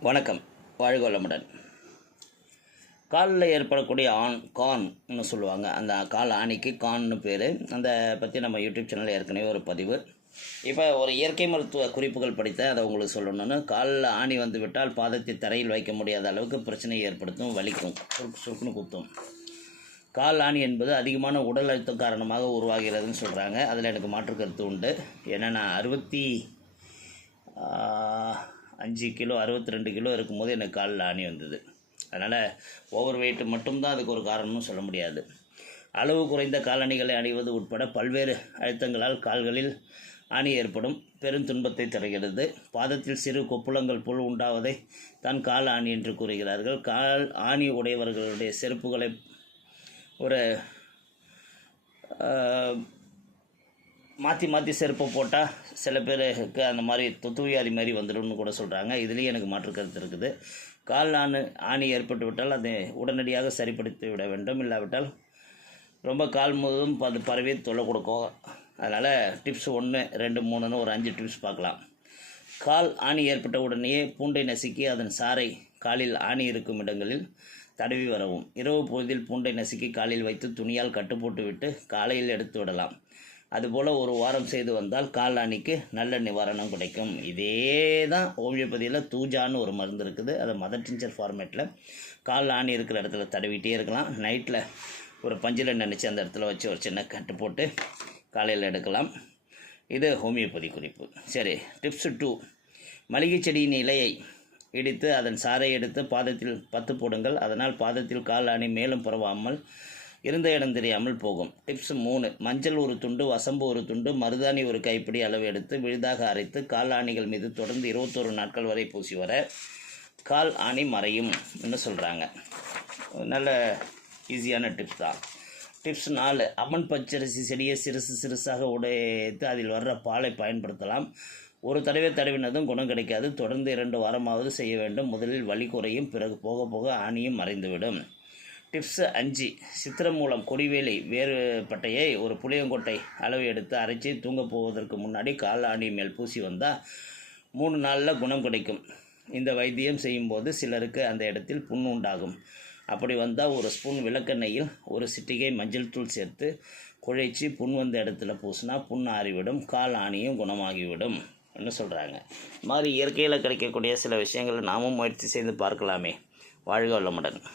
வணக்கம். வாழ்க காலில் ஏற்படக்கூடிய ஆண் கான்னு சொல்லுவாங்க. அந்த கால் ஆணிக்கு கான்னு பேர். அந்த பற்றி நம்ம யூடியூப் சேனலில் ஏற்கனவே ஒரு பதிவு. இப்போ ஒரு இயற்கை மருத்துவ குறிப்புகள் படித்த அதை உங்களுக்கு சொல்லணும்னு காலில் ஆணி வந்து விட்டால் பாதத்தை தரையில் வைக்க முடியாத அளவுக்கு பிரச்சனை ஏற்படுத்தும் வலிக்கும். சுருக்கு சுருக்குன்னு குத்தும். கால் ஆணி என்பது அதிகமான உடல் அழுத்தம் காரணமாக உருவாகிறதுன்னு சொல்கிறாங்க அதில் எனக்கு மாற்று கருத்து உண்டு. ஏன்னா நான் அறுபத்தி அஞ்சு கிலோ அறுபத்தி ரெண்டு கிலோ இருக்கும்போது எனக்கு காலில் ஆணி வந்தது. அதனால் ஓவர் வெயிட் மட்டும்தான் அதுக்கு ஒரு காரணம்னு சொல்ல முடியாது. அளவு குறைந்த காலணிகளை அணிவது உட்பட பல்வேறு அழுத்தங்களால் கால்களில் ஆணி ஏற்படும். பெரும் துன்பத்தை தருகிறது. பாதத்தில் சிறு கொப்புளங்கள் போல் உண்டாவதை தான் கால் ஆணி என்று கூறுகிறார்கள். கால் ஆணி உடையவர்களுடைய செருப்புகளை ஒரு மாற்றி மாற்றி செருப்பை போட்டால் சில பேருக்கு அந்த மாதிரி தொத்து வியாதி மாதிரி வந்துடும்னு கூட சொல்கிறாங்க இதுலேயும் எனக்கு மாற்று கருத்து இருக்குது. கால் ஆணு ஆணி ஏற்பட்டு விட்டால் அதை உடனடியாக சரிப்படுத்தி விட வேண்டும். இல்லாவிட்டால் ரொம்ப கால் முழுவதும் அது பரவி தொல்லை கொடுக்கும். அதனால் டிப்ஸ் ஒன்று ரெண்டு மூணுன்னு ஒரு அஞ்சு டிப்ஸ் பார்க்கலாம். கால் ஆணி ஏற்பட்ட உடனேயே பூண்டை நசுக்கி அதன் சாறை காலில் ஆணி இருக்கும் இடங்களில் தடவி வரவும். இரவு பொழுதில் பூண்டை நசுக்கி காலில் வைத்து துணியால் கட்டு போட்டு விட்டு காலையில் எடுத்து விடலாம். அதுபோல் ஒரு வாரம் செய்து வந்தால் கால் ஆணிக்கு நல்ல நிவாரணம் கிடைக்கும். இதே தான் ஹோமியோபதியில் தூஜான்னு ஒரு மருந்து இருக்குது. அதை மதர் டிஞ்சர் ஃபார்மேட்டில் கால் ஆணி இருக்கிற இடத்துல தடவிட்டே இருக்கலாம். நைட்டில் ஒரு பஞ்சில் நினச்சி அந்த இடத்துல வச்சு ஒரு சின்ன கட்டு போட்டு காலையில் எடுக்கலாம். இது ஹோமியோபதி குறிப்பு. சரி டிப்ஸ் டூ மளிகை செடியின் இலையை இடித்து அதன் சாறை எடுத்து பாதத்தில் பத்து போடுங்கள். அதனால் பாதத்தில் கால் ஆணி மேலும் பரவாமல் இருந்த இடம் தெரியாமல் போகும். டிப்ஸ் மூணு. மஞ்சள் ஒரு துண்டு வசம்பு ஒரு துண்டு மருதாணி ஒரு கைப்பிடி அளவு எடுத்து விழுதாக அரைத்து கால் ஆணிகள் மீது தொடர்ந்து இருபத்தோரு நாட்கள் வரை பூசி வர கால் ஆணி மறையும் என்று சொல்கிறாங்க நல்ல ஈஸியான டிப்ஸ் தான். டிப்ஸ் நாலு. அம்மன் பச்சரிசி செடியை சிறுசு சிறுசாக உடைத்து அதில் வர்ற பாலை பயன்படுத்தலாம். ஒரு தடவை தடவினதும் குணம் கிடைக்காது. தொடர்ந்து இரண்டு வாரமாவது செய்ய வேண்டும். முதலில் வலி குறையும் பிறகு போக போக ஆணியும் மறைந்துவிடும். டிப்ஸு அஞ்சு. சித்திரம் மூலம் கொடிவேலி வேறுபட்டையை ஒரு புளியங்கொட்டை அளவு எடுத்து அரைச்சி தூங்கப் போவதற்கு முன்னாடி கால் ஆணி மேல் பூசி வந்தால் மூணு நாளில் குணம் கிடைக்கும். இந்த வைத்தியம் செய்யும்போது சிலருக்கு அந்த இடத்தில் புண் உண்டாகும். அப்படி வந்தால் ஒரு ஸ்பூன் விளக்கெண்ணெயில் ஒரு சிட்டிகை மஞ்சள் தூள் சேர்த்து குழைச்சி புண் வந்த இடத்துல பூசினா புண் ஆறிவிடும் கால் ஆணியும் குணமாகிவிடும் என்று சொல்கிறாங்க இது மாதிரி இயற்கையில் கிடைக்கக்கூடிய சில விஷயங்களை நாமும் முயற்சி செய்து பார்க்கலாமே. வாழ்க வளமுடன்.